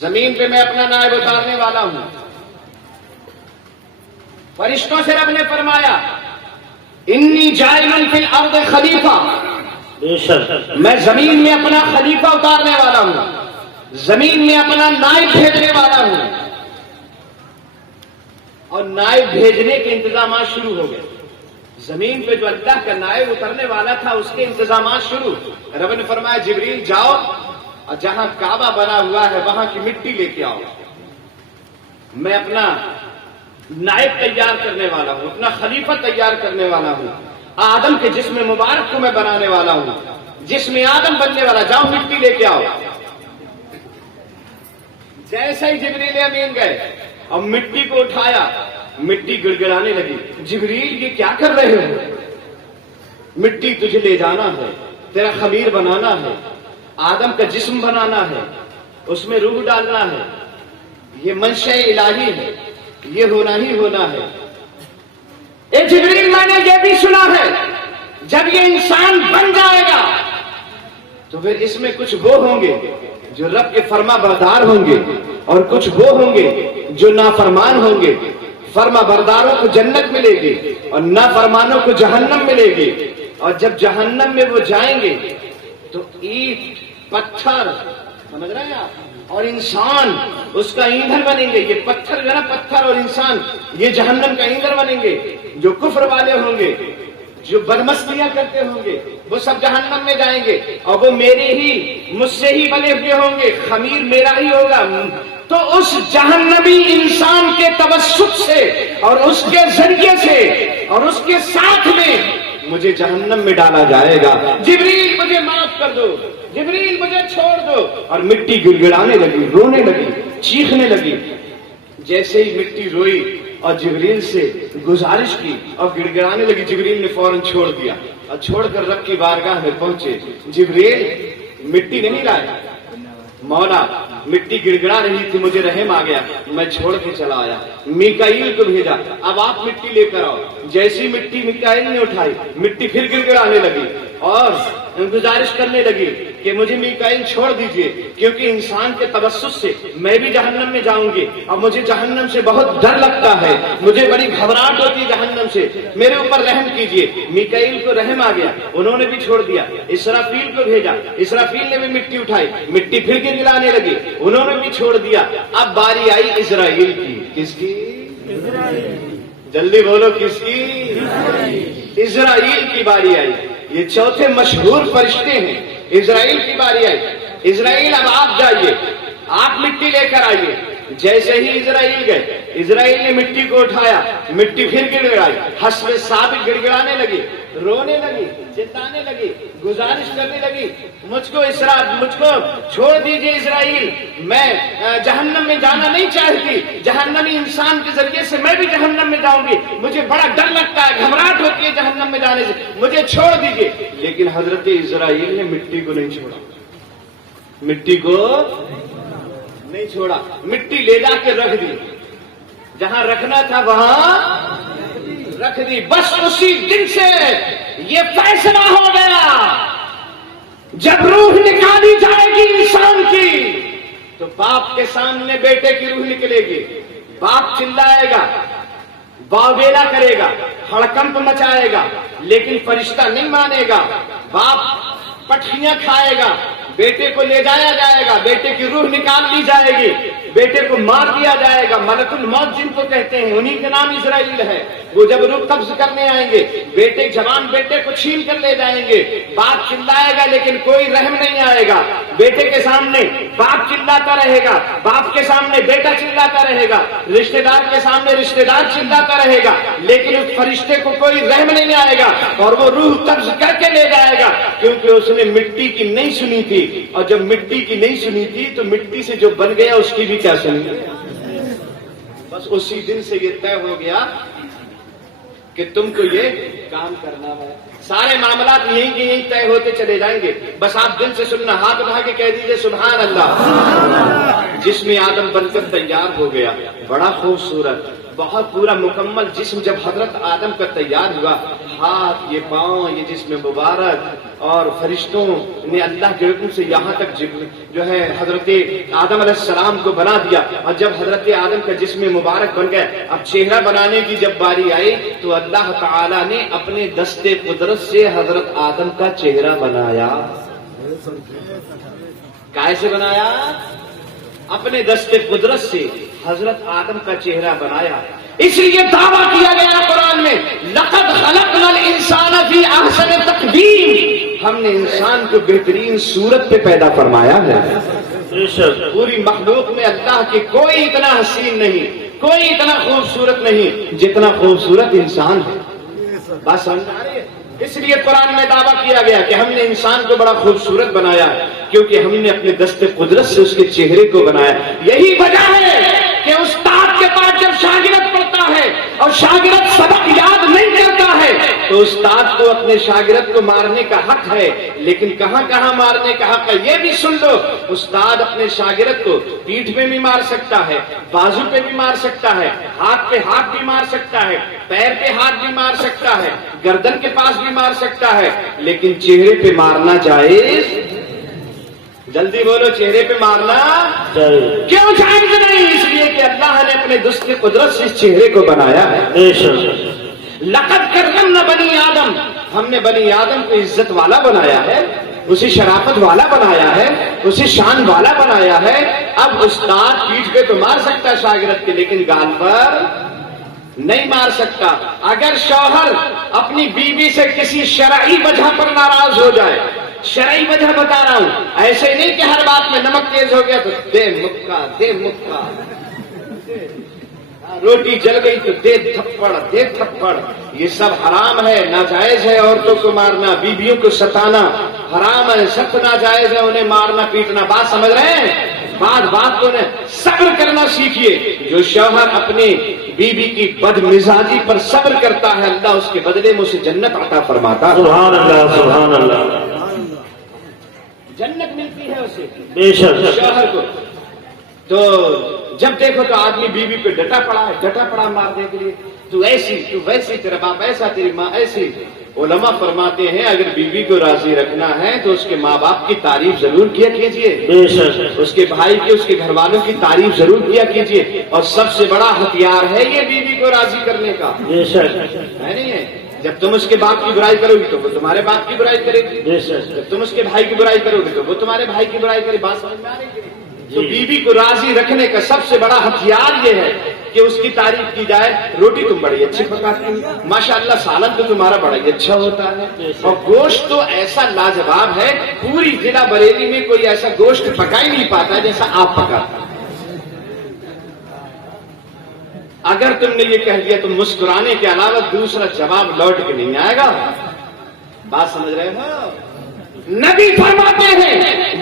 زمین پہ میں اپنا نائب اتارنے والا ہوں. فرشتوں سے رب نے فرمایا انی جاعل فی الارض خلیفہ، میں زمین میں اپنا خلیفہ اتارنے والا ہوں، زمین میں اپنا نائب بھیجنے والا ہوں. اور نائب بھیجنے کے انتظامات شروع ہو گئے. زمین پہ جو اللہ کا نائب اترنے والا تھا اس کے انتظامات شروع. رب نے فرمایا جبریل جاؤ اور جہاں کعبہ بنا ہوا ہے وہاں کی مٹی لے کے آؤ. میں اپنا نائب تیار کرنے والا ہوں، اپنا خلیفہ تیار کرنے والا ہوں. آدم کے جسم مبارک کو میں بنانے والا ہوں، جسم آدم بننے والا. جاؤ مٹی لے کے آؤ. جیسے ہی جبریل امین گئے اور مٹی کو اٹھایا، مٹی گڑگڑانے لگی. جبریل یہ کیا کر رہے ہو؟ مٹی تجھے لے جانا ہے، تیرا خمیر بنانا ہے، آدم کا جسم بنانا ہے، اس میں روح ڈالنا ہے. یہ منشا الہی ہے، یہ ہونا ہی ہونا ہے. اے جبریل میں نے یہ بھی سنا ہے جب یہ انسان بن جائے گا تو پھر اس میں کچھ وہ ہوں گے جو رب کے فرما بردار ہوں گے اور کچھ وہ ہوں گے جو نافرمان ہوں گے. فرما برداروں کو جنت ملے گی اور نافرمانوں کو جہنم ملے گی. اور جب جہنم میں وہ جائیں گے تو اینٹ، پتھر، سمجھ رہے ہیں آپ، اور انسان اس کا ایندھن بنیں گے. یہ پتھر جو ہے نا، پتھر اور انسان یہ جہنم کا ایندھن بنیں گے. جو کفر والے ہوں گے، جو بدمستیاں کرتے ہوں گے، وہ سب جہنم میں جائیں گے. اور وہ میرے ہی، مجھ سے ہی بنے ہوئے ہوں گے، خمیر میرا ہی ہوگا. تو اس جہنمی انسان کے توسط سے اور اس کے ذریعے سے اور اس کے ساتھ میں مجھے جہنم میں ڈالا جائے گا. جبریل مجھے معاف کر دو، جبریل مجھے چھوڑ دو. اور مٹی گڑگڑانے لگی، رونے لگی، چیخنے لگی. جیسے ہی مٹی روئی اور جبریل سے گزارش کی اور گڑگڑانے لگی، جبریل نے فوراً چھوڑ دیا اور چھوڑ کر رب کی بارگاہ میں پہنچے. جبریل مٹی نہیں لائے، مولا مٹی گڑگڑا رہی تھی، مجھے رحم آ گیا، میں چھوڑ کے چلا آیا. میکائیل کو بھیجا، اب آپ مٹی لے کر آؤ. جیسی مٹی میکائیل نے اٹھائی، مٹی پھر گڑگڑانے لگی اور گزارش کرنے لگی کہ مجھے میکائیل چھوڑ دیجئے، کیونکہ انسان کے توسط سے میں بھی جہنم میں جاؤں گی اور مجھے جہنم سے بہت ڈر لگتا ہے، مجھے بڑی گھبراہٹ ہوتی ہے جہنم سے، میرے اوپر رحم کیجئے. میکائیل کو رحم آ گیا، انہوں نے بھی چھوڑ دیا. اسرافیل کو بھیجا، اسرافیل نے بھی مٹی اٹھائی، مٹی پھر گڑگڑانے لگی، انہوں نے بھی چھوڑ دیا. اب باری آئی اسرائیل کی. کس کی؟ جلدی بولو، کس کی؟ اسرائیل کی باری آئی. یہ چوتھے مشہور فرشتے ہیں. اسرائیل کی باری آئی. اسرائیل اب آپ جائیے، آپ مٹی لے کر آئیے. جیسے ہی اسرائیل گئے، اسرائیل نے مٹی کو اٹھایا، مٹی پھر گڑگڑائی. حسب ثابت گڑگڑانے لگی، رونے لگی، چلانے لگی، گزارش کرنے لگی، مجھ کو چھوڑ دیجئے اسرائیل، میں جہنم میں جانا نہیں چاہتی، جہنمی انسان کے ذریعے سے میں بھی جہنم میں جاؤں گی، مجھے بڑا ڈر لگتا ہے، گھبراہٹ ہوتی ہے جہنم میں جانے سے، مجھے چھوڑ دیجئے. لیکن حضرت اسرائیل نے مٹی کو نہیں چھوڑا، مٹی کو نہیں چھوڑا. مٹی لے جا کے رکھ دی، جہاں رکھنا تھا وہاں رکھ دی. بس اسی دن سے یہ فیصلہ ہو گیا، جب روح نکالی جائے گی انسان کی تو باپ کے سامنے بیٹے کی روح نکلے گی. باپ چلائے گا، واویلا کرے گا، ہڑکمپ مچائے گا، لیکن فرشتہ نہیں مانے گا. باپ پٹھیاں کھائے گا، بیٹے کو لے جایا جائے گا، بیٹے کی روح نکال لی جائے گی، بیٹے کو مار دیا جائے گا. ملک الموت جن کو کہتے ہیں انہی کا نام اسرائیل ہے. وہ جب روح قبض کرنے آئیں گے، بیٹے جوان بیٹے کو چھین کر لے جائیں گے. باپ چلائے گا لیکن کوئی رحم نہیں آئے گا. بیٹے کے سامنے باپ چلاتا رہے گا، باپ کے سامنے بیٹا چلاتا رہے گا، رشتہ دار کے سامنے رشتہ دار چلاتا رہے گا، لیکن اس فرشتے کو کوئی رحم نہیں آئے گا اور وہ روح قبض کر کے لے جائے گا، کیونکہ اس نے مٹی کی نہیں سنی تھی. اور جب مٹی کی نہیں سنی تھی تو مٹی سے جو بن گیا اس کی بھی کیا سنی. بس اسی دن سے یہ طے ہو گیا کہ تم کو یہ کام کرنا ہے. سارے معاملات یہیں کے یہیں طے ہوتے چلے جائیں گے. بس آپ دل سے سننا، ہاتھ اٹھا کے کہہ دیجئے سبحان اللہ. جسم آدم بن کر تیار ہو گیا، بڑا خوبصورت، بہت پورا مکمل جسم. جب حضرت آدم کا تیار ہوا، ہاتھ، یہ پاؤں، یہ جسم مبارک اور فرشتوں نے اللہ کے حکم سے یہاں تک جو ہے حضرت آدم علیہ السلام کو بنا دیا، اور جب حضرت آدم کا جسم مبارک بن گئے، اب چہرہ بنانے کی جب باری آئی تو اللہ تعالی نے اپنے دست قدرت سے حضرت آدم کا چہرہ بنایا۔ کیسے بنایا؟ اپنے دست قدرت سے حضرت آدم کا چہرہ بنایا۔ اس لیے دعویٰ کیا گیا قرآن میں، لقد خلقنا الانسان فی احسن تقویم، ہم نے انسان کو بہترین صورت پہ پیدا فرمایا ہے۔ پوری مخلوق میں اللہ کے کوئی اتنا حسین نہیں، کوئی اتنا خوبصورت نہیں جتنا خوبصورت انسان ہے۔ بات سمجھ آ رہی ہے؟ اس لیے قرآن میں دعویٰ کیا گیا کہ ہم نے انسان کو بڑا خوبصورت بنایا ہے، کیونکہ ہم نے اپنے دست قدرت سے اس کے چہرے کو بنایا۔ یہی وجہ ہے کہ استاد کے پاس جب شاگرد پڑھتا ہے اور شاگرد سبق یاد نہیں کرتا ہے تو استاد کو اپنے شاگرد کو مارنے کا حق ہے، لیکن کہاں کہاں مارنے کا حق ہے یہ بھی سن لو۔ استاد اپنے شاگرد کو پیٹھ پہ بھی مار سکتا ہے، بازو پہ بھی مار سکتا ہے، ہاتھ پہ ہاتھ بھی مار سکتا ہے، پیر پہ ہاتھ بھی مار سکتا ہے، گردن کے پاس بھی مار سکتا ہے، لیکن چہرے پہ مارنا جائز؟ جلدی بولو، چہرے پہ مارنا کیوں جائز نہیں؟ اس لیے کہ اللہ نے اپنے دست قدرت سے اس چہرے کو بنایا ہے۔ لقد کرمنا بنی آدم، ہم نے بنی آدم کو عزت والا بنایا ہے، اسے شرافت والا بنایا ہے، اسے شان والا بنایا ہے۔ اب استاد پیٹھ پہ تو مار سکتا ہے شاگرد کے، لیکن گال پر نہیں مار سکتا۔ اگر شوہر اپنی بیوی سے کسی شرعی وجہ پر ناراض ہو جائے، شرعی وجہ بتا رہا ہوں، ایسے نہیں کہ ہر بات میں نمک تیز ہو گیا تو دے مکہ، دے مکہ، روٹی جل گئی تو دے تھپڑ، دے تھپڑ، یہ سب حرام ہے، ناجائز ہے۔ عورتوں کو مارنا، بیویوں کو ستانا حرام ہے، سخت ناجائز ہے انہیں مارنا پیٹنا۔ بات سمجھ رہے ہیں؟ بات کو صبر کرنا سیکھیے۔ جو شوہر اپنی بیوی کی بد مزاجی پر صبر کرتا ہے، اللہ اس کے بدلے میں اسے جنت عطا فرماتا ہے۔ سبحان اللہ، سبحان اللہ، جنت ملتی ہے اسے بے شک۔ شوہر کو۔ تو جب دیکھو تو آدمی بیوی پہ ڈٹا پڑا ہے، ڈٹا پڑا مارنے کے لیے، تو ایسی تو ویسی، تیرا باپ ایسا، تیری ماں ایسی۔ علماء فرماتے ہیں اگر بیوی کو راضی رکھنا ہے تو اس کے ماں باپ کی تعریف ضرور کیا کیجیے، بے شک۔ اس کے بھائی کی، اس کے گھر والوں کی تعریف ضرور کیا کیجیے، اور سب سے بڑا ہتھیار ہے یہ بیوی کو راضی کرنے کا، بے شک، ہے نہیں ہے؟ جب تم اس کے باپ کی برائی کرو گی تو وہ تمہارے باپ کی برائی کرے گی، بے شک۔ جب تم اس کے بھائی کی برائی کرو گے تو وہ تمہارے بھائی کی برائی کرے۔ بات سمجھ میں آ رہی ہے؟ تو بیوی کو راضی رکھنے کا سب سے بڑا ہتھیار یہ ہے کہ اس کی تعریف کی جائے۔ روٹی تم بڑی اچھی پکاتی ہو، ماشاءاللہ، سالن تو تمہارا بڑا ہی اچھا ہوتا ہے، اور گوشت تو ایسا لاجواب ہے، پوری ضلع بریلی میں کوئی ایسا گوشت پکا ہی نہیں پاتا جیسا آپ پکاتے ہیں۔ اگر تم نے یہ کہہ دیا تو مسکرانے کے علاوہ دوسرا جواب لوٹ کے نہیں آئے گا۔ بات سمجھ رہے ہو؟ نبی فرماتے ہیں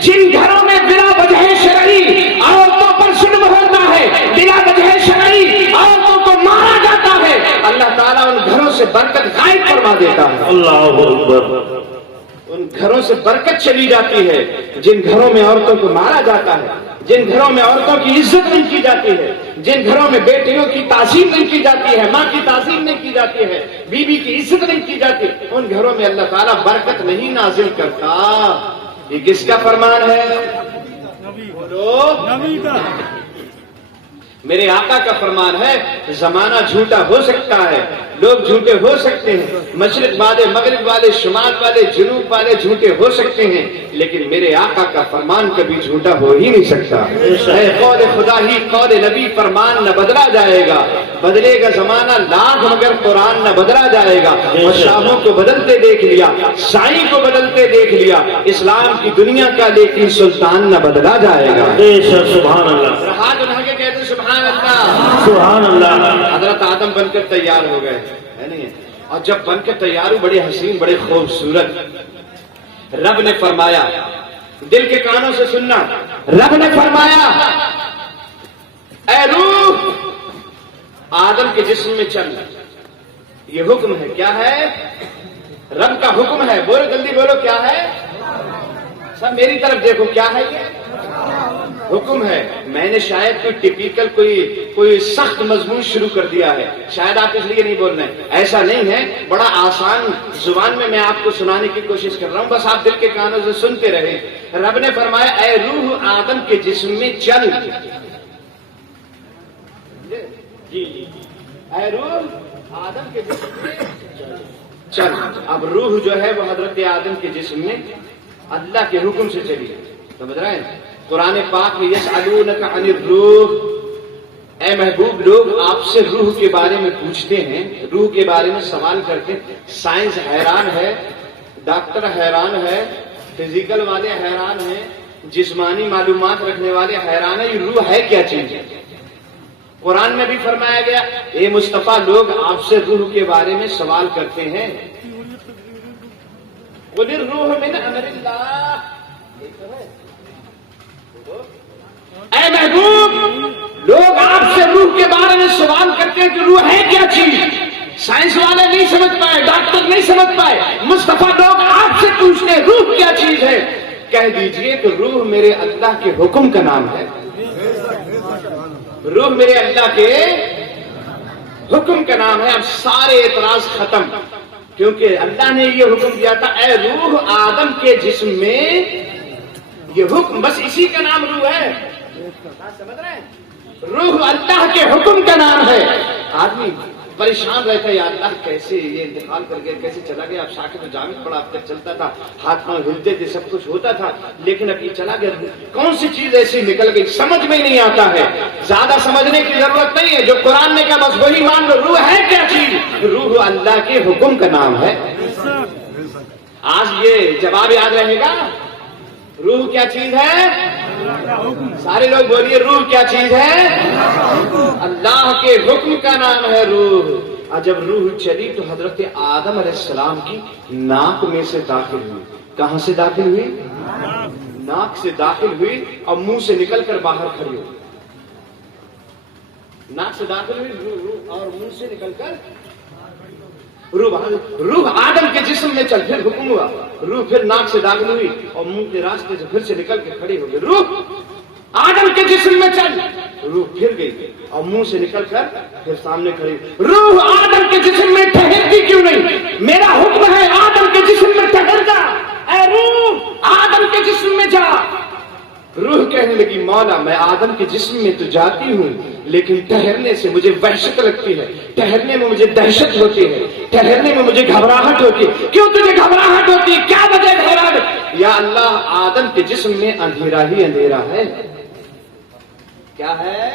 جن گھروں میں بلا وجہ شرعی عورتوں پر ظلم ہوتا ہے، بلا وجہ شرعی عورتوں کو مارا جاتا ہے، اللہ تعالیٰ ان گھروں سے برکت غائب فرما دیتا ہے۔ اللہ اکبر۔ ان گھروں سے برکت چلی جاتی ہے جن گھروں میں عورتوں کو مارا جاتا ہے، جن گھروں میں عورتوں کی عزت نہیں کی جاتی ہے، جن گھروں میں بیٹیوں کی تعظیم نہیں کی جاتی ہے، ماں کی تعظیم نہیں کی جاتی ہے، بیوی کی عزت نہیں کی جاتی، ان گھروں میں اللہ تعالیٰ برکت نہیں نازل کرتا۔ یہ کس کا فرمان ہے؟ بولو، نبی کا۔ میرے آقا کا فرمان ہے۔ زمانہ جھوٹا ہو سکتا ہے، لوگ جھوٹے ہو سکتے ہیں، مشرق والے، مغرب والے، شمال والے، جنوب والے جھوٹے ہو سکتے ہیں، لیکن میرے آقا کا فرمان کبھی جھوٹا ہو ہی نہیں سکتا۔ اے قول خدا ہی قول نبی، فرمان نہ بدلا جائے گا، بدلے گا زمانہ لاکھ مگر قرآن نہ بدلا جائے گا۔ اور شاہوں کو بدلتے دیکھ لیا، سائیں کو بدلتے دیکھ لیا، اسلام کی دنیا کا لیکن سلطان نہ بدلا جائے گا۔ بے شک، سبحان اللہ، ہاتھ اٹھا کے کہتے ہیں سبحان اللہ۔ سبحان اللہ۔ حضرت آدم بن کر تیار ہو گئے، ہے نہیں؟ اور جب بن کے تیار ہوئے، بڑے حسین، بڑے خوبصورت، رب نے فرمایا، دل کے کانوں سے سننا، رب نے فرمایا اے روح آدم کے جسم میں چل۔ یہ حکم ہے، کیا ہے؟ رب کا حکم ہے، بولو جلدی بولو، کیا ہے؟ سب میری طرف دیکھو، کیا ہے یہ؟ حکم ہے. میں نے شاید کوئی ٹپیکل کوئی سخت مضمون شروع کر دیا ہے, شاید آپ اس لیے نہیں بول رہے ہیں. ایسا نہیں ہے, بڑا آسان زبان میں آپ کو سنانے کی کوشش کر رہا ہوں, بس آپ دل کے کانوں سے سنتے رہیں. رب نے فرمایا اے روح آدم کے جسم میں چل. جی اے روح آدم کے جسم میں چل. اب روح جو ہے وہ حضرت آدم کے جسم میں اللہ کے حکم سے چلی. سمجھ رہے ہیں؟ قرآن پاک میں یسألونک عن الروح, اے محبوب لوگ آپ سے روح کے بارے میں پوچھتے ہیں, روح کے بارے میں سوال کرتے ہیں. سائنس حیران ہے, ڈاکٹر حیران ہے, فزیکل والے حیران ہیں, جسمانی معلومات رکھنے والے حیران ہیں, یہ روح ہے کیا چیز ہے. قرآن میں بھی فرمایا گیا اے مصطفیٰ لوگ آپ سے روح کے بارے میں سوال کرتے ہیں. قل الروح من امر اللہ. اے محبوب لوگ آپ سے روح کے بارے میں سوال کرتے ہیں کہ روح ہے کیا چیز. سائنس والے نہیں سمجھ پائے, ڈاکٹر نہیں سمجھ پائے, مصطفیٰ لوگ آپ سے پوچھتے ہیں روح کیا چیز ہے. کہہ دیجئے کہ روح میرے اللہ کے حکم کا نام ہے. روح میرے اللہ کے حکم کا نام ہے. اب سارے اعتراض ختم, کیونکہ اللہ نے یہ حکم دیا تھا اے روح آدم کے جسم میں, یہ حکم بس اسی کا نام روح ہے. سمجھ رہے ہیں؟ روح اللہ کے حکم کا نام ہے. آدمی پریشان رہتا ہے, یا اللہ کیسے یہ انتقال کر گیا, کیسے چلا گیا. اب شاکر و جامد پڑا, اب تک چلتا تھا, ہاتھ پاؤں ہلتے تھے, سب کچھ ہوتا تھا, لیکن اب یہ چلا گیا. کون سی چیز ایسی نکل گئی سمجھ میں نہیں آتا ہے. زیادہ سمجھنے کی ضرورت نہیں ہے, جو قرآن نے کہا بس وہی مان لو. روح ہے کیا چیز؟ روح اللہ کے حکم کا نام ہے. آج یہ جواب یاد رہے گا. روح کیا چیز ہے؟ سارے لوگ بولیے روح کیا چیز ہے؟ اللہ کے حکم کا نام ہے روح. اور جب روح چلی تو حضرت آدم علیہ السلام کی ناک میں سے داخل ہوئی. کہاں سے داخل ہوئی؟ ناک سے داخل ہوئی اور منہ سے نکل کر باہر کھڑی ہوئی. ناک سے داخل ہوئی اور منہ سے نکل کر روح آدم کے جسم میں چل. پھر حکم ہوا, روح پھر ناک سے داخل ہوئی اور منہ کے راستے سے پھر سے نکل کے کھڑی ہو گئی. روح آدم کے جسم میں چل, روح پھر گئی اور منہ سے نکل کر پھر سامنے کھڑی. روح آدم کے جسم میں ٹھہرتی کیوں نہیں؟ میرا حکم ہے آدم کے جسم میں ٹھہر جا. اے روح آدم کے جسم میں جا. روح کہنے لگی مولا میں آدم کے جسم میں تو جاتی ہوں, لیکن ٹھہرنے سے مجھے وحشت لگتی ہے, ٹھہرنے میں مجھے دہشت ہوتی ہے, ٹھہرنے میں مجھے گھبراہٹ ہوتی ہے. کیوں تجھے گھبراہٹ ہوتی ہے؟ کیا وجہ گھبراہٹ؟ یا اللہ آدم کے جسم میں اندھیرا ہی اندھیرا ہے. کیا ہے؟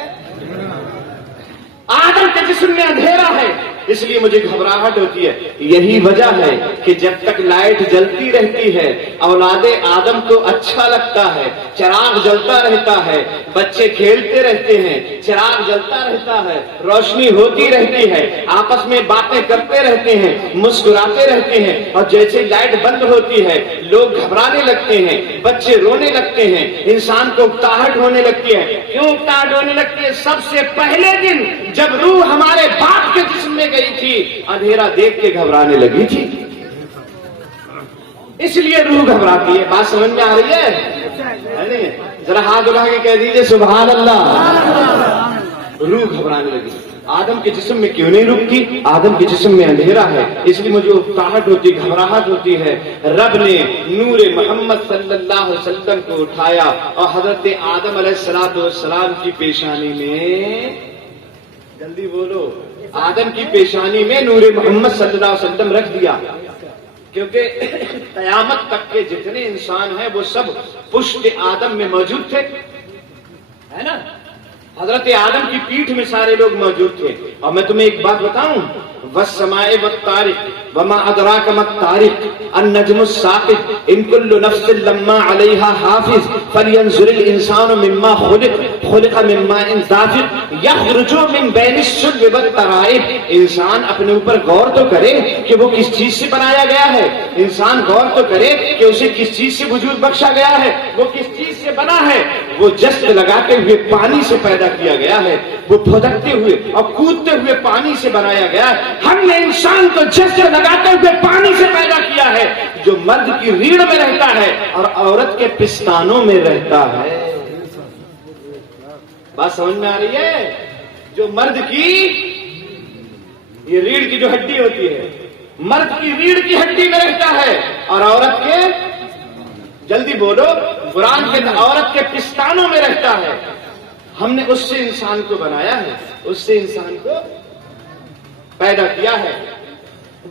آدم کے جسم میں اندھیرا ہے, اس لیے مجھے گھبراہٹ ہوتی ہے. یہی وجہ ہے کہ جب تک لائٹ جلتی رہتی ہے اولاد آدم کو اچھا لگتا ہے. چراغ جلتا رہتا ہے, بچے کھیلتے رہتے ہیں, چراغ جلتا رہتا ہے, روشنی ہوتی رہتی ہے, آپس میں باتیں کرتے رہتے ہیں, مسکراتے رہتے ہیں. اور جیسے لائٹ بند ہوتی ہے لوگ گھبرانے لگتے ہیں, بچے رونے لگتے ہیں, انسان کو اکتاہٹ ہونے لگتی ہے. کیوں اکتاہٹ ہونے لگتی ہے؟ سب سے پہلے دن جب روح ہمارے باپ کے جسم میں گئی تھی اندھیرا دیکھ کے گھبرانے لگی تھی, اس لیے روح گھبراتی ہے. بات سمجھ میں آ رہی ہے؟ ذرا ہاتھ اٹھا کے کہہ دیجئے سبحان اللہ. روح گھبرانے لگی. آدم کے جسم میں کیوں نہیں رکتی؟ آدم کے جسم میں اندھیرا ہے, اس لیے مجھے اکتاہٹ ہوتی, گھبراہٹ ہوتی ہے. رب نے نور محمد صلی اللہ علیہ وسلم کو اٹھایا اور حضرت آدم علیہ السلام کی پیشانی میں, جلدی بولو, آدم کی پیشانی میں نور محمد صلی اللہ علیہ وسلم رکھ دیا. کیونکہ قیامت تک کے جتنے انسان ہیں وہ سب پشت آدم میں موجود تھے, ہے نا. حضرت آدم کی پیٹھ میں سارے لوگ موجود تھے. اور میں تمہیں ایک بات بتاؤں, والسماء والطارق وما ادراک ما الطارق النجم الساقط ان كل نفس لما عليها حافظ فلينظر الانسان مما خلق من ماء دافق يخرج من بين الصلب والترائب. انسان اپنے اوپر غور تو کرے کہ وہ کس چیز سے بنایا گیا ہے. انسان غور تو کرے کہ اسے کس چیز سے وجود بخشا گیا ہے, وہ کس چیز سے بنا ہے. وہ جست لگاتے ہوئے پانی سے پیدا کیا گیا ہے, وہ پھدکتے ہوئے اور کودتے ہوئے پانی سے بنایا گیا ہے. ہم نے انسان کو جست لگاتے ہوئے پانی سے پیدا کیا ہے, جو مرد کی ریڑھ میں رہتا ہے اور عورت کے پستانوں میں رہتا ہے. بات سمجھ میں آ رہی ہے؟ جو مرد کی یہ ریڑھ کی جو ہڈی ہوتی ہے، مرد کی ریڑھ کی ہڈی میں رہتا ہے، اور عورت کے، جلدی بولو، قرآن کے عورت کے پستانوں میں رہتا ہے۔ ہم نے اس سے انسان کو بنایا ہے، اس سے انسان کو پیدا کیا ہے۔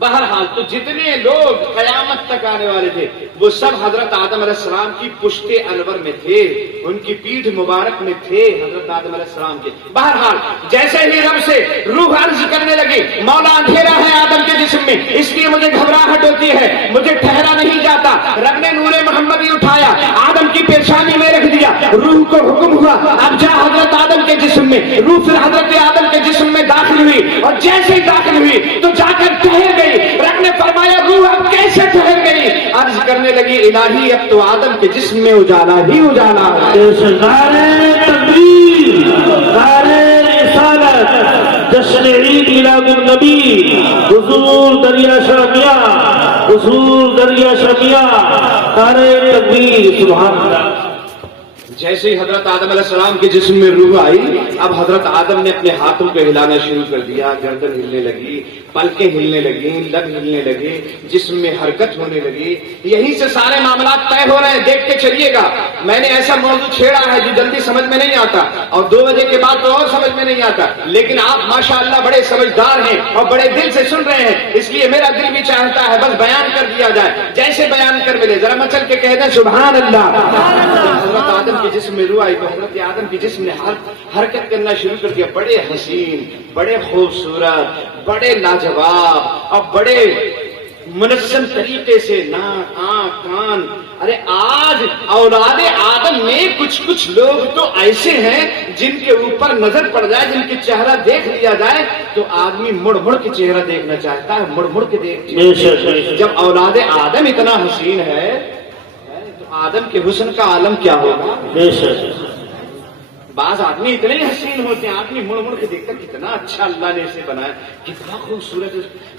بہرحال تو جتنے لوگ قیامت تک آنے والے تھے وہ سب حضرت آدم علیہ السلام کی پشت انور میں تھے، ان کی پیٹھ مبارک میں تھے حضرت آدم علیہ السلام کے۔ بہرحال جیسے ہی رب سے روح عرض کرنے لگی، مولا اندھیرا ہے آدم کے جسم میں، اس لیے مجھے گھبراہٹ ہوتی ہے، مجھے ٹھہرا نہیں جاتا۔ رب نے نور محمدی اٹھایا، آدم کی پیشانی میں رکھ دیا، روح کو حکم ہوا اب جا حضرت آدم کے جسم میں۔ روح پھر حضرت آدم کے جسم میں داخل ہوئی، اور جیسے ہی داخل ہوئی تو جا کر ٹھہر گئی۔ رب نے فرمایا روح اب کیسے ٹھہر گئی؟ عرض کرنے لگی الہی اب تو آدم کے جسم میں اجالا ہی اجالا ہے۔ نعرے تکبیر، نعرے رسالت، جشن عید میلاد النبی، حضور دریا شامیہ، حضور دریا شامیہ، نعرے تکبیر، سبحان اللہ۔ جیسے ہی حضرت آدم علیہ السلام کے جسم میں روح آئی، اب حضرت آدم نے اپنے ہاتھوں کو ہلانا شروع کر دیا، گردن ہلنے لگی، پلکیں ہلنے لگی، لب ہلنے لگے، جسم میں حرکت ہونے لگی۔ یہیں سے سارے معاملات طے ہو رہے ہیں، دیکھ کے چلیے گا۔ میں نے ایسا موضوع چھیڑا ہے جو جلدی سمجھ میں نہیں آتا، اور 2 بجے کے بعد تو اور سمجھ میں نہیں آتا، لیکن آپ ماشاءاللہ بڑے سمجھدار ہیں اور بڑے دل سے سن رہے ہیں، اس لیے میرا دل بھی چاہتا ہے بس بیان کر دیا جائے، جیسے بیان کر ملے۔ ذرا مچل کے کہہ دیں سبحان اللہ۔ حضرت آدم کے جسم میں روح آئی تو حضرت آدم کے جسم نے حرکت کرنا شروع کر دیا، بڑے حسین، بڑے خوبصورت، بڑے لاجواب اور بڑے منظم طریقے سے ناک، آنکھ، کان۔ ارے آج اولاد آدم میں کچھ لوگ تو ایسے ہیں جن کے اوپر نظر پڑ جائے، جن کے چہرہ دیکھ لیا جائے تو آدمی مڑ مڑ کے چہرہ دیکھنا چاہتا ہے، مڑ مڑ کے دیکھ۔ جب اولاد آدم اتنا حسین ہے تو آدم کے حسن کا عالم کیا ہوگا؟ بعض آدمی اتنے حسین ہوتے ہیں، آدمی مڑ مڑ کے دیکھتا کتنا اچھا اللہ نے اسے بنایا، کتنا خوبصورت۔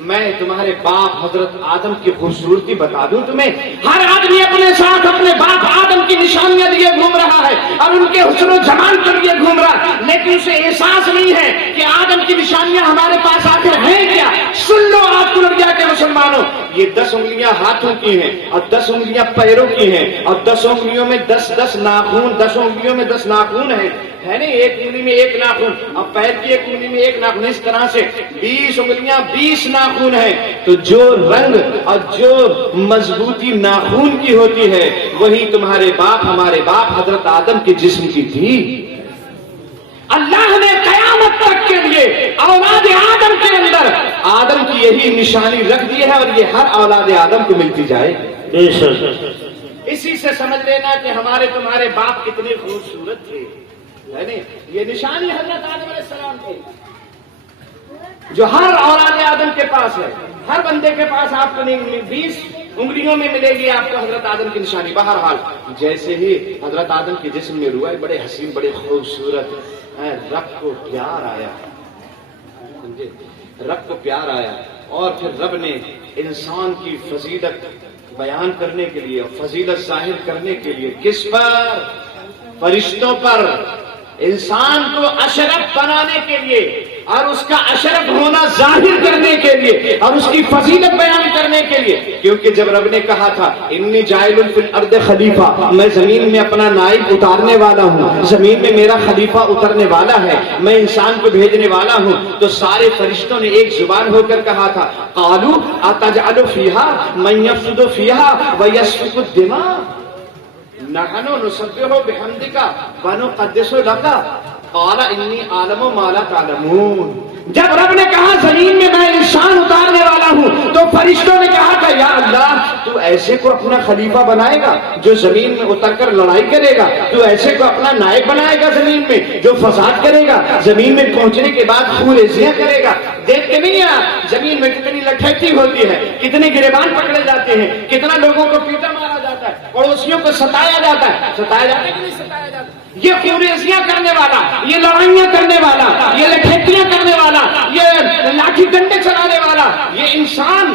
میں تمہارے باپ حضرت آدم کی خوبصورتی بتا دوں تمہیں، ہر آدمی اپنے ساتھ اپنے باپ آدم کی نشانیاں لیے گھوم رہا ہے اور ان کے حسن و جمال کے لیے گھوم رہا ہے، لیکن اسے احساس نہیں ہے کہ آدم کی نشانیاں ہمارے پاس آخر ہیں کیا۔ سن لو آپ کلریا کے مسلمانوں، یہ 10 انگلیاں ہاتھوں کی ہیں اور 10 انگلیاں پیروں کی ہیں، اور 10 انگلیوں میں 10 ناخون، 10 انگلیوں میں 10 ناخون ہیں، ہے نہیں؟ ایک انگلی میں 1 ناخن اور پیر کی ایک انگلی میں 1 ناخن، اس طرح سے 20 انگلیاں 20 ناخن ہیں۔ تو جو رنگ اور جو مضبوطی ناخن کی ہوتی ہے وہی تمہارے باپ، ہمارے باپ حضرت آدم کے جسم کی تھی۔ اللہ نے قیامت تک کے لیے اولاد آدم کے اندر آدم کی یہی نشانی رکھ دی ہے، اور یہ ہر اولاد آدم کو ملتی جائے۔ اسی سے سمجھ لینا کہ ہمارے تمہارے باپ کتنے خوبصورت تھے، ہے نہیں؟ یہ نشانی حضرت آدم علیہ السلام کی جو ہر اولاد آدم کے پاس ہے، ہر بندے کے پاس آپ کو نہیں ملے، 20 انگلیوں میں ملے گی آپ کو حضرت آدم کی نشانی۔ بہرحال جیسے ہی حضرت آدم کے جسم میں روح، بڑے حسین، بڑے خوبصورت، رب کو پیار آیا، رب کو پیار آیا، اور پھر رب نے انسان کی فضیلت بیان کرنے کے لیے، فضیلت ظاہر کرنے کے لیے کس پر؟ فرشتوں پر، انسان کو اشرف بنانے کے لیے اور اس کا اشرف ہونا ظاہر کرنے کے لیے اور اس کی فضیلت بیان کرنے کے لیے۔ کیونکہ جب رب نے کہا تھا انی جاعل فی الارض خلیفہ، میں زمین میں اپنا نائب اتارنے والا ہوں، زمین میں میرا خلیفہ اترنے والا ہے، میں انسان کو بھیجنے والا ہوں، تو سارے فرشتوں نے ایک زبان ہو کر کہا تھا قالوا اتجعل فیہا من یفسد فیہا ویسفک الدماء نحن نسبح بحمدک ونقدس لک قال انی اعلم ما لا تعلمون۔ جب رب نے کہا زمین میں میں انسان اتارنے والا ہوں تو فرشتوں نے کہا کہ یا اللہ تو ایسے کو اپنا خلیفہ بنائے گا جو زمین میں اتر کر لڑائی کرے گا، تو ایسے کو اپنا نائب بنائے گا زمین میں جو فساد کرے گا، زمین میں پہنچنے کے بعد خونریزیاں کرے گا۔ دیکھتے نہیں آپ زمین میں کتنی لٹھیتی ہوتی ہے، کتنے گریبان پکڑے جاتے ہیں، کتنا لوگوں کو پیٹا مارا جاتا ہے، پڑوسیوں کو ستایا جاتا ہے، ستایا جاتا ہے کہ نہیں ستایا جاتا؟ یہ خونریزیاں کرنے والا، یہ لڑائیاں کرنے والا، یہ لٹھیتیاں کرنے والا، یہ لاٹھی ڈنڈے چلانے والا، یہ انسان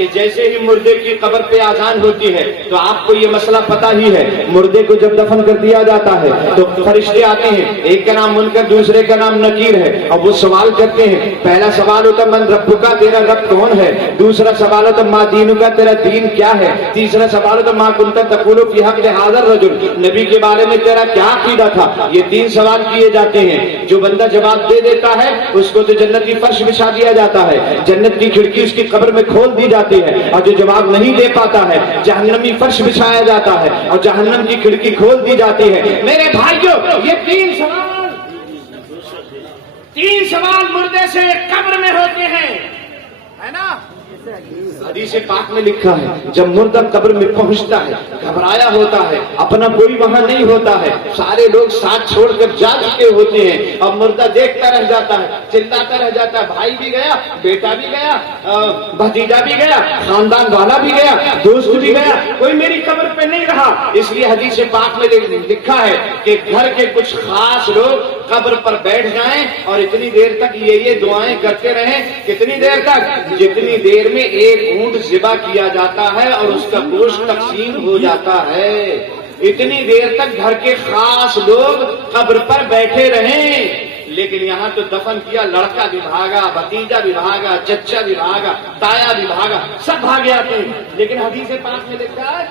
کہ جیسے ہی مردے کی قبر پہ آذان ہوتی ہے تو آپ کو یہ مسئلہ پتا ہی ہے، مردے کو جب دفن کر دیا جاتا ہے تو فرشتے آتے ہیں، ایک کا نام منکر دوسرے کا نام نکیر ہے، اور وہ سوال کرتے ہیں۔ پہلا سوال ہوتا من ربک، تیرا رب کون ہے؟ دوسرا سوال ہوتا ما دینک، تیرا دین کیا ہے؟ تیسرا سوال ہوتا ما کنت تقول فی حق ھذا الرجل، نبی کے بارے میں تیرا کیا عقیدہ تھا؟ یہ 3 سوال کیے جاتے ہیں۔ جو بندہ جواب دے دیتا ہے اس کو تو جنت کی فرش بچھا دیا جاتا ہے، جنت کی کھڑکی اس کی قبر میں کھول دی جاتی ہے، اور جو جواب نہیں دے پاتا ہے جہنمی فرش بچھایا جاتا ہے اور جہنم کی کھڑکی کھول دی جاتی ہے۔ میرے بھائیوں، یہ 3 سوال مردے سے قبر میں ہوتے ہیں، ہے نا؟ حدیث پاک میں لکھا ہے جب مردہ قبر میں پہنچتا ہے گھبرایا ہوتا ہے، اپنا کوئی وہاں نہیں ہوتا ہے، سارے لوگ ساتھ چھوڑ کر جا چکے ہوتے ہیں، اور مردہ دیکھتا رہ جاتا ہے، چلاتا رہ جاتا ہے، بھائی بھی گیا، بیٹا بھی گیا، بھتیجا بھی گیا، خاندان والا بھی گیا، دوست بھی گیا، کوئی میری قبر پہ نہیں رہا۔ اس لیے حدیث پاک میں لکھا ہے کہ گھر کے کچھ خاص لوگ قبر پر بیٹھ جائیں اور اتنی دیر تک یہ دعائیں کرتے رہیں۔ کتنی دیر تک؟ جتنی دیر میں ایک اونٹ ذبح کیا جاتا ہے اور اس کا گوشت تقسیم ہو جاتا ہے، اتنی دیر تک گھر کے خاص لوگ قبر پر بیٹھے رہیں۔ لیکن یہاں تو دفن کیا، لڑکا بھی بھاگا، بھتیجا بھی بھاگا، چچا بھی بھاگا، تایا بھی بھاگا، سب بھاگ جاتے ہیں۔ لیکن حدیث پاک میں لکھا ہے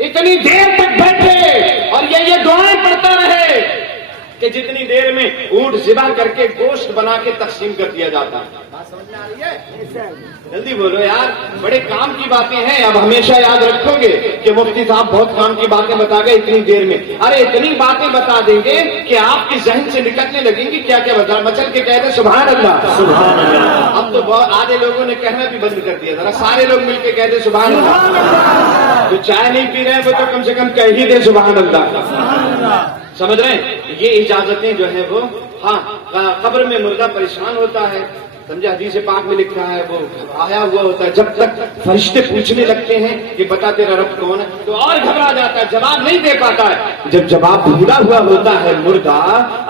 اتنی دیر تک بیٹھے اور یہ دعائیں پڑھتا رہے کہ جتنی دیر میں اونٹ ذبح کر کے گوشت بنا کے تقسیم کر دیا جاتا ہے۔ بات سمجھ میں آ رہی ہے؟ جلدی بولو یار، بڑے کام کی باتیں ہیں۔ اب ہمیشہ یاد رکھو گے کہ مفتی صاحب بہت کام کی باتیں بتا گئے اتنی دیر میں۔ ارے اتنی باتیں بتا دیں گے کہ آپ کے ذہن سے نکلنے لگیں گی کیا کیا بتا، مچل کے کہہ دیں سبحان اللہ سبحان اللہ۔ اب تو بہت آدھے لوگوں نے کہنا بھی بند کر دیا، ذرا سارے لوگ مل کے کہہ دیں سبحان اللہ۔ جو چائے نہیں پی رہے ہیں وہ تو کم سے کم کہہ ہی دیں سبحان اللہ۔ سمجھ رہے ہیں؟ یہ اجازتیں جو ہیں وہ، ہاں قبر میں مردہ پریشان ہوتا ہے، سمجھے؟ حدیث پاک میں لکھا ہے وہ آیا ہوا ہوتا ہے، جب تک فرشتے پوچھنے لگتے ہیں کہ بتا تیرا رب کون ہے تو اور گھبرا جاتا ہے، جواب نہیں دے پاتا ہے۔ جب جواب بھولا ہوا ہوتا ہے مردہ،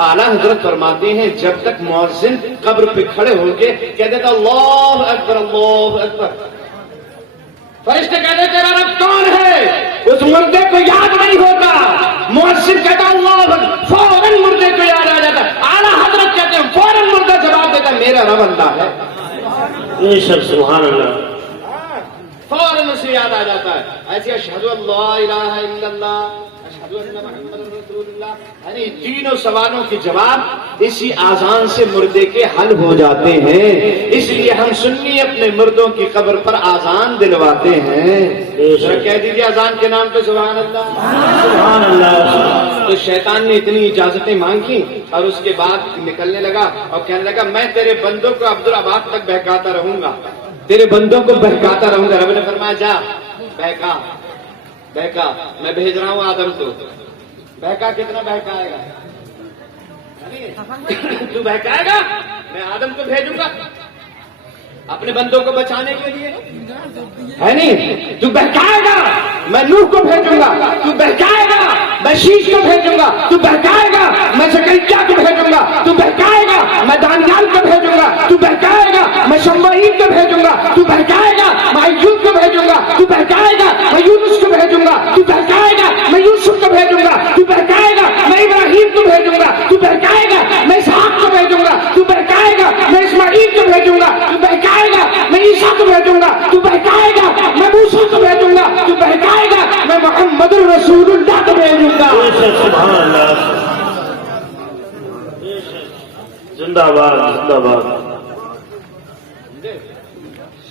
اعلیٰ حضرت فرماتے ہیں جب تک مؤذن قبر پہ کھڑے ہو کے کہہ دیتا اللہ اکبر اللہ اکبر، فرشتے کہتے تیرا رب کون ہے، اس مردے کو یاد نہیں ہوتا، مؤذن کہتا اللہ اکبر، فوراً مردے کو یاد آ جاتا، اعلیٰ حضرت کہتے ہیں فوراً مردہ جواب دیتا میرا رب اللہ ہے۔ بے شک سبحان اللہ، فوراً اسے یاد آ جاتا ہے۔ ایسے اشہدو ان لا الہ الا اللہ اشہدو ان محمد رسول اللہ، یعنی تینوں سوالوں کے جواب اسی آذان سے مردے کے حل ہو جاتے ہیں۔ اس لیے ہم سنی اپنے مردوں کی قبر پر آذان دلواتے ہیں۔ کہہ دیجیے آذان کے نام پہ سبحان اللہ سبحان اللہ۔ تو شیطان نے اتنی اجازتیں مانگی اور اس کے بعد نکلنے لگا اور کہنے لگا میں تیرے بندوں کو عبدالآباد تک بہکاتا رہوں گا، تیرے بندوں کو بہکاتا رہوں گا۔ رب نے فرمایا جا بہکا بہکا، میں بھیج رہا ہوں آدم کو۔ بہکا کتنا بہکائے گا؟ تو بہکائے گا، میں آدم کو بھیجوں گا اپنے بندوں کو بچانے کے لیے، ہے نہیں؟ تو بہکائے گا، میں نوح کو بھیجوں گا، تو بہکائے گا، میں شیش کو بھیجوں گا، تو بہکائے گا، میں زکریا کو بھیجوں گا، تو بہکائے گا، میں دانیال کو بھیجوں گا، تو بہکائے گا، میں شمعین کو بھیجوں گا، تو بہکائے گا، میں ایوب کو بھیجوں گا، تو بہکائے گا، میں یونس کو بھیجوں گا، تو بہکائے گا، میں یوسف کو بھیجوں گا، تو بہکائے گا، میں ابراہیم کو بھیجوں گا، تو بہکائے گا، میں اسحاق کو بھیجوں گا، تو بہکائے گا، میں اسماعیل کو بھیجوں گا، تو بہکائے گا، میں عیسیٰ کو بھیجوں گا، تو بہکائے گا، میں موسیٰ کو بھیجوں گا، تو بہکائے گا، میں محمد رسول اللہ کو بھیجوں گا۔ سبحان اللہ، زندہ باد زندہ باد۔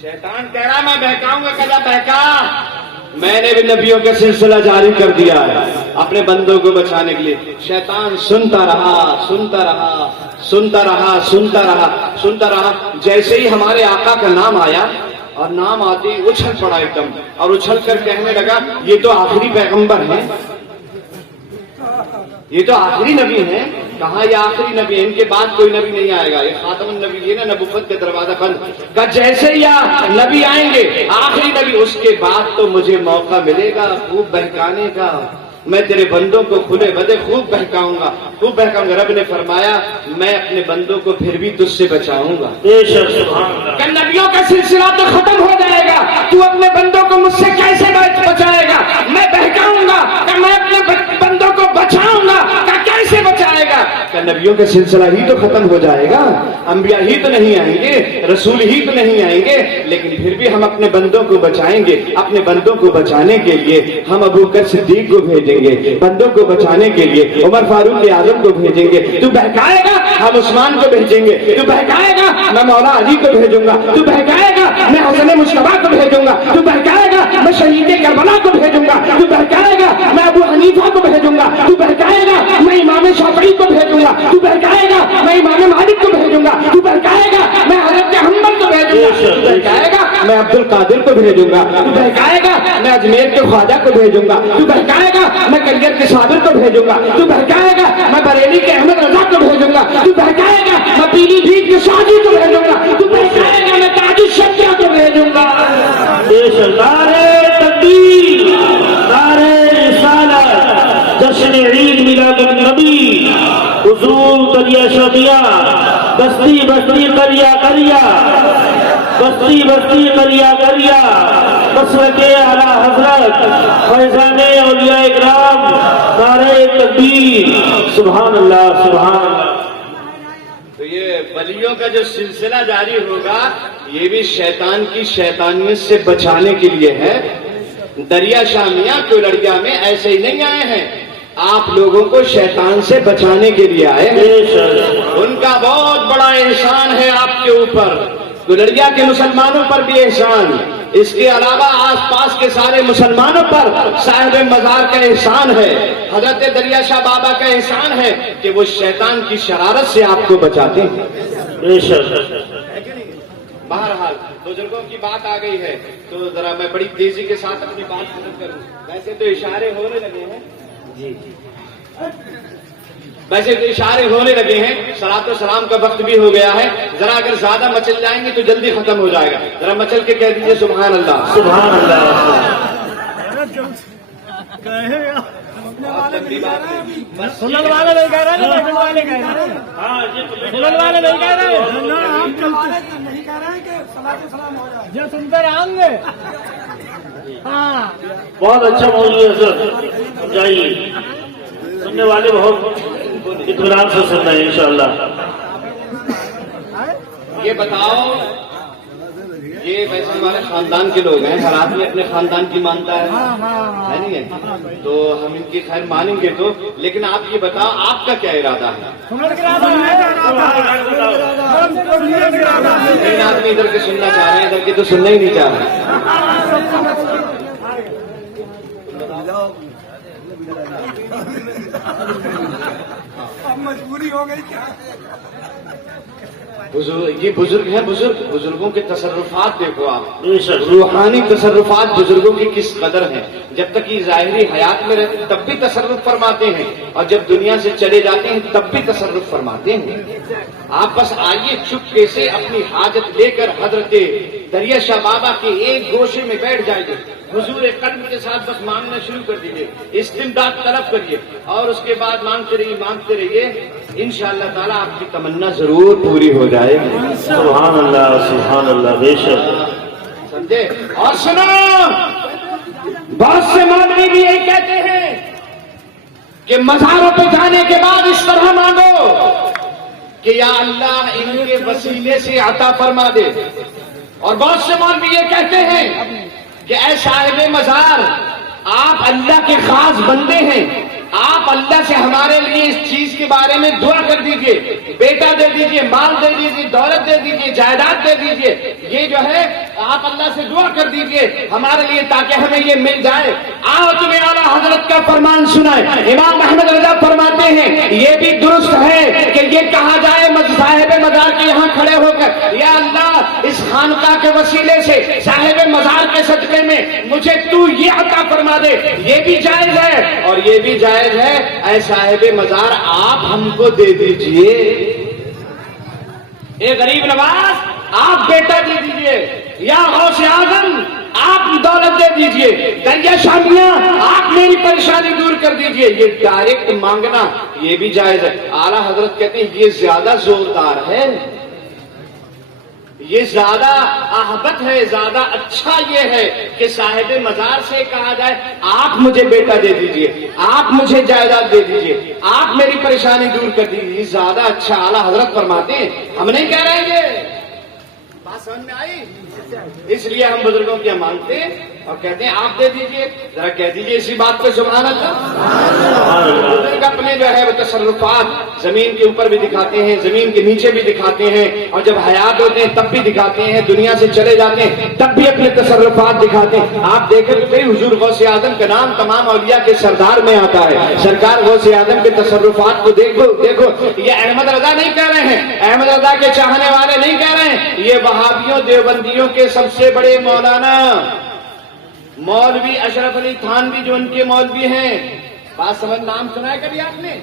شیطان کہہ رہا میں بہکاؤں گا، کہا بہکا، میں نے بھی نبیوں کا سلسلہ جاری کر دیا ہے اپنے بندوں کو بچانے کے لیے۔ شیطان سنتا رہا سنتا رہا سنتا رہا سنتا رہا سنتا رہا، جیسے ہی ہمارے آقا کا نام آیا اور نام آتے ہی اچھل پڑا ایک دم، اور اچھل کر کہنے لگا یہ تو آخری پیغمبر ہیں، یہ تو آخری نبی ہیں۔ کہاں یہ آخری نبی ہے، ان کے بعد کوئی نبی نہیں آئے گا، یہ خاتم النبی یہ نا، نبوت کا دروازہ بند۔ کہ جیسے ہی نبی آئیں گے آخری نبی، اس کے بعد تو مجھے موقع ملے گا خوب بہکانے کا، میں تیرے بندوں کو کھلے بدے خوب بہکاؤں گا. رب نے فرمایا میں اپنے بندوں کو پھر بھی تجھ سے بچاؤں گا. بے شک سبحان اللہ. کہ نبیوں کا سلسلہ تو ختم ہو جائے گا, تو اپنے بندوں کو مجھ سے کیسے بچائے گا؟ میں بہکاؤں گا کہ میں اپنے بندوں کو بچاؤں گا. کہ کیسے بچائے گا؟ کہ نبیوں کا سلسلہ ہی تو ختم ہو جائے گا, انبیاء ہی تو نہیں آئیں گے, رسول ہی تو نہیں آئیں گے, لیکن پھر بھی ہم اپنے بندوں کو بچائیں گے. اپنے بندوں کو بچانے کے لیے ہم ابو بکر صدیق کو بھیجیں گے, بندوں کو بچانے کے لیے عمر فاروق اعظم کو بھیجیں گے. تو بہکائے گا ہم عثمان کو بھیجیں گے, تو بہکائے گا میں مولا علی کو بھیجوں گا, تو بہکائے گا میں حسن مصطفیٰ کو بھیجوں گا, تو بہکائے گا میں شہید کربلا کو بھیجوں گا, تو بہکائے گا میں ابو حنیفہ کو بھیجوں گا, تو بہکائے گا میں امام شافعی کو بھیجوں گا, تو بہکائے گا میں امام مالک کو بھیجوں گا, تو بہکائے گا میں حضرت حنبل کو بھیجوں گا, تو بہکائے گا میں عبد القادر کو بھیجوں گا, تو بہکائے گا میں اجمیر کے خواجہ کو بھیجوں گا, تو بہکائے گا میں کلیئر کے صابر کو بھیجوں گا, تو بہکائے گا میں بریلی کے احمد رضا کو بھیجوں گا, تو بہکائے گا میں پیلی بھیت کے شاہجی کو بھیجوں گا, تو بہکائے گا میں تاج الشجاع کو بھیجوں گا. بے شک نعرہ تکبیر, نعرہ رسالت, جشن عید میلاد النبی, حضور دریا شدیا, بستی بستی کریا کریا, بستی بستی کریا کریا, مسلک اعلی حضرت فیضان اولیاء اکرام, نعرہ تکبیر, سبحان اللہ سبحان اللہ. تو یہ ولیوں کا جو سلسلہ جاری ہوگا یہ بھی شیطان کی شیطانیت سے بچانے کے لیے ہے. دریا شامیہ کولڑیا میں ایسے ہی نہیں آئے ہیں, آپ لوگوں کو شیطان سے بچانے کے لیے آئے ہیں. بے شک ان کا بہت بڑا احسان ہے آپ کے اوپر, کولڑیا کے مسلمانوں پر بھی احسان, اس کے علاوہ آس پاس کے سارے مسلمانوں پر صاحب مزار کا احسان ہے, حضرت دریا شاہ بابا کا احسان ہے کہ وہ شیطان کی شرارت سے آپ کو بچاتے ہیں. بے شک. بہرحال بزرگوں کی بات آ گئی ہے تو ذرا میں بڑی تیزی کے ساتھ اپنی بات ختم کروں. ویسے تو اشارے ہونے لگے ہیں, جی ویسے تو اشارے ہونے لگے ہیں, صلاۃ و سلام کا وقت بھی ہو گیا ہے. ذرا اگر زیادہ مچل جائیں گے تو جلدی ختم ہو جائے گا. ذرا مچل کے کہہ دیجئے سبحان اللہ. سبحان اللہ. سنن والے نہیں کہہ رہے, بیٹھنے والے کہہ رہے ہیں. ہاں جی, سنن والے نہیں کہہ رہے, ہم نہیں کہہ رہے کہ صلاۃ و سلام ہو جائے, جو سنتے رہیں گے. ہاں بہت اچھا موضوع ہے سر, جائیے سننے والے بہت اطمینان سے سن رہے ہیں انشاءاللہ. یہ بتاؤ, یہ ویسے ہمارے خاندان کے لوگ ہیں, ہر آدمی اپنے خاندان کی مانتا ہے نہیں ہے, تو ہم ان کی خیر مانیں گے تو, لیکن آپ یہ بتاؤ آپ کا کیا ارادہ ہے؟ تین آدمی ادھر کے سننا چاہ رہے ہیں, ادھر کے تو سننا ہی نہیں چاہ رہے. مجبوری ہو گئی کیا؟ یہ بزرگ ہیں, بزرگوں کے تصرفات دیکھو آپ, بے شک. روحانی تصرفات بزرگوں کی کس قدر ہیں. جب تک یہ ظاہری حیات میں رہتے تب بھی تصرف فرماتے ہیں, اور جب دنیا سے چلے جاتے ہیں تب بھی تصرف فرماتے ہیں. آپ بس آئیے چپکے سے اپنی حاجت لے کر حضرت دریا شاہ بابا کے ایک گوشے میں بیٹھ جائیے, حضور قلب کے ساتھ بس مانگنا شروع کر دیجیے, استمداد طلب کریے, اور اس کے بعد مانگتے رہیے, انشاءاللہ تعالیٰ آپ کی تمنا ضرور پوری ہو جائے گی. سبحان اللہ سبحان اللہ. بے شک. سمجھے؟ اور سنو, بہت سے مولوی بھی یہی کہتے ہیں کہ مزاروں پہ جانے کے بعد اس طرح مانگو کہ یا اللہ ان کے وسیلے سے عطا فرما دے, اور بہت سے مولوی یہ کہتے ہیں کہ اے صاحب مزار, آپ اللہ کے خاص بندے ہیں, آپ اللہ سے ہمارے لیے اس چیز کے بارے میں دعا کر دیجئے, بیٹا دے دیجئے, مال دے دیجئے, دولت دے دیجئے, جائیداد دے دیجئے, یہ جو ہے آپ اللہ سے دعا کر دیجئے ہمارے لیے تاکہ ہمیں یہ مل جائے. آؤ تمہیں اعلیٰ حضرت کا فرمان سنائے. امام احمد رضا فرماتے ہیں یہ بھی درست ہے کہ یہ کہا جائے صاحب مزار کے یہاں کھڑے ہو کر, یا اللہ اس خانقاہ کے وسیلے سے صاحب مزار کے صدقے میں مجھے تو یہ عطا فرما دے. یہ بھی جائز ہے, اور یہ بھی جائز ہے اے صاحب مزار آپ ہم کو دے دیجئے, اے غریب نواز آپ بیٹا دے دیجئے, یا غوث اعظم آپ دولت دے دیجئے، دریا شامیہ آپ میری پریشانی دور کر دیجئے، یہ ڈائریکٹ مانگنا یہ بھی جائز ہے۔ اعلیٰ حضرت کہتے ہیں یہ زیادہ زوردار ہے، یہ زیادہ احبت ہے، زیادہ اچھا یہ ہے کہ صاحب مزار سے کہا جائے آپ مجھے بیٹا دے دیجئے، آپ مجھے جائیداد دے دیجئے، آپ میری پریشانی دور کر دیجئے، زیادہ اچھا۔ اعلیٰ حضرت فرماتے ہیں ہم نہیں کہہ رہے ہیں، یہ بات سمجھ میں آئی؟ اس لیے ہم بزرگوں کی مانتے ہیں اور کہتے ہیں آپ دے دیجئے، ذرا کہہ دیجئے اسی بات پہ سبحان اللہ۔ بزرگ اپنے جو ہے وہ تصرفات زمین کے اوپر بھی دکھاتے ہیں، زمین کے نیچے بھی دکھاتے ہیں، اور جب حیات ہوتے ہیں تب بھی دکھاتے ہیں، دنیا سے چلے جاتے ہیں تب بھی اپنے تصرفات دکھاتے ہیں۔ آپ دیکھیں تو صحیح، حضور غوث اعظم کا نام تمام اولیاء کے سردار میں آتا ہے۔ سرکار غوث اعظم کے تصرفات کو دیکھو دیکھو، یہ احمد رضا نہیں کہہ رہے ہیں، احمد رضا کے چاہنے والے نہیں کہہ رہے ہیں، یہ وہابیوں دیوبندیوں کے سب سے بڑے مولانا مولوی اشرف علی تھانوی جو ان کے مولوی ہیں، بات سمجھ، نام سنا ہے کبھی آپ نے؟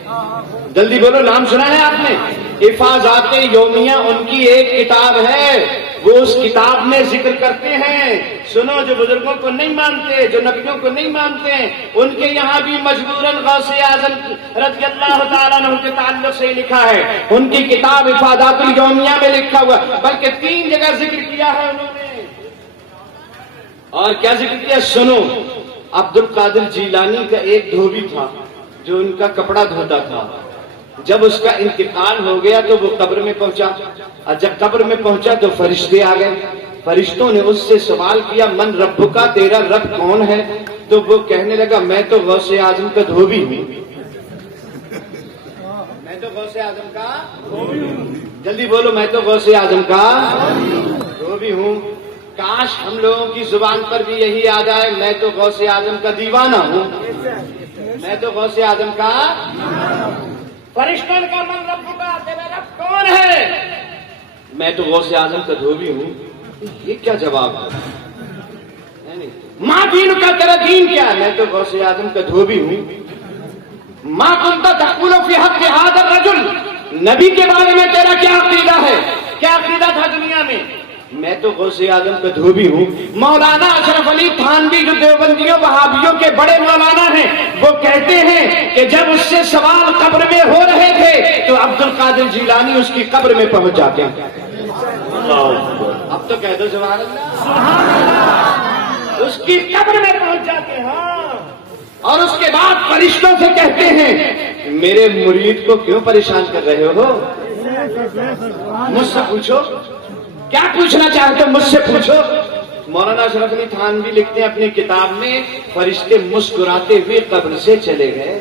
جلدی بولو، نام سنا ہے آپ نے؟ حفاظات یومیہ ان کی ایک کتاب ہے، وہ اس کتاب میں ذکر کرتے ہیں، سنو، جو بزرگوں کو نہیں مانتے، جو نبیوں کو نہیں مانتے ہیں، ان کے یہاں بھی مجبوراً غوث اعظم رضی اللہ تعالیٰ عنہ کے تعلق سے لکھا ہے، ان کی کتاب حفاظات الیومیہ میں لکھا ہوا، بلکہ 3 جگہ ذکر کیا ہے انہوں نے۔ اور کیا ذکر کیا؟ سنو، عبد القادر جیلانی کا ایک دھوبی تھا جو ان کا کپڑا دھوتا تھا، جب اس کا انتقال ہو گیا تو وہ قبر میں پہنچا، اور جب قبر میں پہنچا تو فرشتے آ گئے، فرشتوں نے اس سے سوال کیا من رب کا، تیرا رب کون ہے؟ تو وہ کہنے لگا میں تو غوث اعظم کا دھوبی ہوں، میں تو غوث اعظم کا دھوبی ہوں، جلدی بولو، میں تو غوث اعظم کا دھوبی ہوں۔ کاش ہم لوگوں کی زبان پر بھی یہی آ جائے، میں تو غوث اعظم کا دیوانہ ہوں، میں تو غوث اعظم کا۔ فرشتوں کا من رب کا، تیرا رب کون ہے؟ میں تو غوث اعظم کا دھوبی ہوں، یہ کیا جواب ہے؟ ماں دین کا، تیرا دین کیا ہے؟ میں تو غوث اعظم کا دھوبی ہوں۔ ماں کنت تقول فی حق ھذا الرجل، نبی کے بارے میں تیرا کیا عقیدہ ہے؟ کیا عقیدہ تھا دنیا میں؟ میں تو غوث اعظم کا دھوبی ہوں۔ مولانا اشرف علی تھانوی جو دیوبندیوں وہابیوں کے بڑے مولانا ہیں، وہ کہتے ہیں کہ جب اس سے سوال قبر میں ہو رہے تھے تو عبد القادر جیلانی اس کی قبر میں پہنچ جاتے ہیں۔ اب تو کہہ دو سبحان اللہ، اس کی قبر میں پہنچ جاتے ہیں، ہاں، اور اس کے بعد فرشتوں سے کہتے ہیں میرے مرید کو کیوں پریشان کر رہے ہو؟ مجھ سے پوچھو، کیا پوچھنا چاہتے ہو مجھ سے پوچھو۔ مولانا اشرف علی تھانوی لکھتے ہیں اپنی کتاب میں فرشتے مسکراتے ہوئے قبر سے چلے گئے۔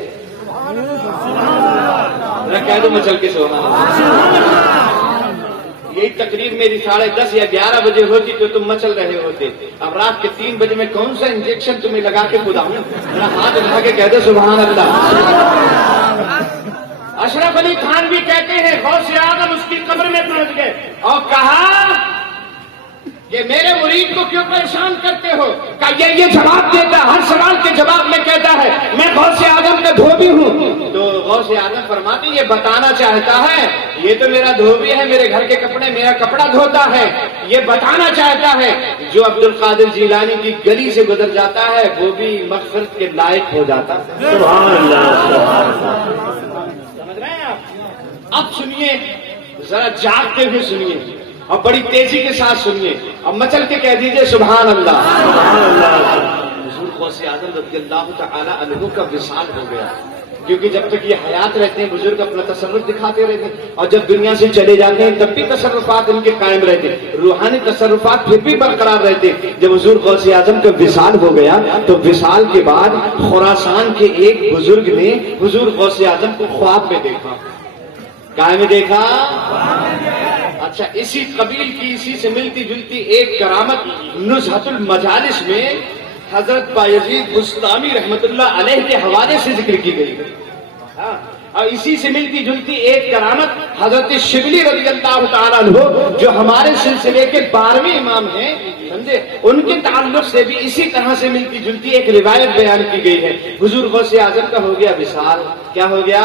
کہہ دو میں چل کے سونا، یہی تقریر میری 10:30 یا 11 بجے ہوتی تو تم مچل رہے ہوتے، اب رات کے 3 بجے میں کون سا انجیکشن تمہیں لگا کے خداؤں؟ میرا ہاتھ اٹھا کے کہہ دو سبحان اللہ۔ اشرف علی تھانوی کہتے ہیں غوث اعظم اس کی قبر میں پہنچ گئے اور کہا کہ میرے مرید کو کیوں پریشان کرتے ہو؟ کہ یہ جواب دیتا، ہر سوال کے جواب میں کہتا ہے میں غوث اعظم کا دھوبی ہوں۔ تو غوث اعظم فرماتے یہ بتانا چاہتا ہے یہ تو میرا دھوبی ہے، میرے گھر کے کپڑے میرا کپڑا دھوتا ہے، یہ بتانا چاہتا ہے جو عبد القادر جیلانی کی گلی سے گزر جاتا ہے وہ بھی مغفرت کے لائق ہو جاتا ہے۔ سبحان اللہ۔ سمجھ رہے ہیں آپ؟ اب سنیے، ذرا جاگتے ہوئے سنیے اور بڑی تیزی کے ساتھ سنیے، اب مچل کے کہہ دیجئے سبحان اللہ۔ سبحان اللہ۔ حضور غوث اعظم رضی اللہ تعالی عنہ کا وصال ہو گیا، کیونکہ جب تک یہ حیات رہتے ہیں بزرگ اپنا تصرف دکھاتے رہتے ہیں، اور جب دنیا سے چلے جاتے ہیں تب بھی تصرفات ان کے قائم رہتے ہیں، روحانی تصرفات پھر بھی برقرار رہتے ہیں۔ جب حضور غوث اعظم کا وصال ہو گیا تو وصال کے بعد خراسان کے ایک بزرگ نے حضور غوث اعظم کو خواب میں دیکھا۔ کہاں میں دیکھا؟ اچھا، اسی قبیل کی، اسی سے ملتی جلتی ایک کرامت نزہت المجالس میں حضرت بایزید بستامی رحمت اللہ علیہ کے حوالے سے ذکر کی گئی، اور اسی سے ملتی جلتی ایک کرامت حضرت شبلی رضی اللہ تعالیٰ عنہ جو ہمارے سلسلے کے 12ویں امام ہیں، سمجھے، ان کے تعلق سے بھی اسی طرح سے ملتی جلتی ایک روایت بیان کی گئی ہے۔ حضور غوث اعظم کا ہو گیا وصال۔ کیا ہو گیا؟